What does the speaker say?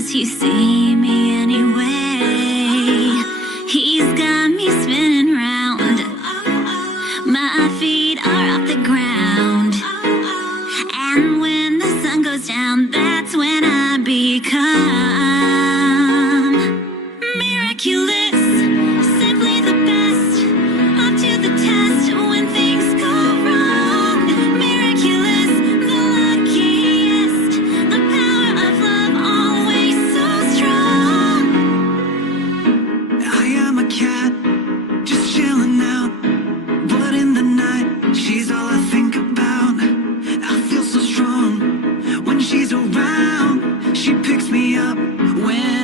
does he see me anyway? He's got me spinning round. My feet are off the ground. And when the sun goes down, that's when I become miraculous, simply the best, up to the test when things go wrong. Miraculous, the luckiest, the power of love always so strong. I am a cat, just chilling out, but in the night, she's all I think about. I feel so strong when she's around. She picks me up when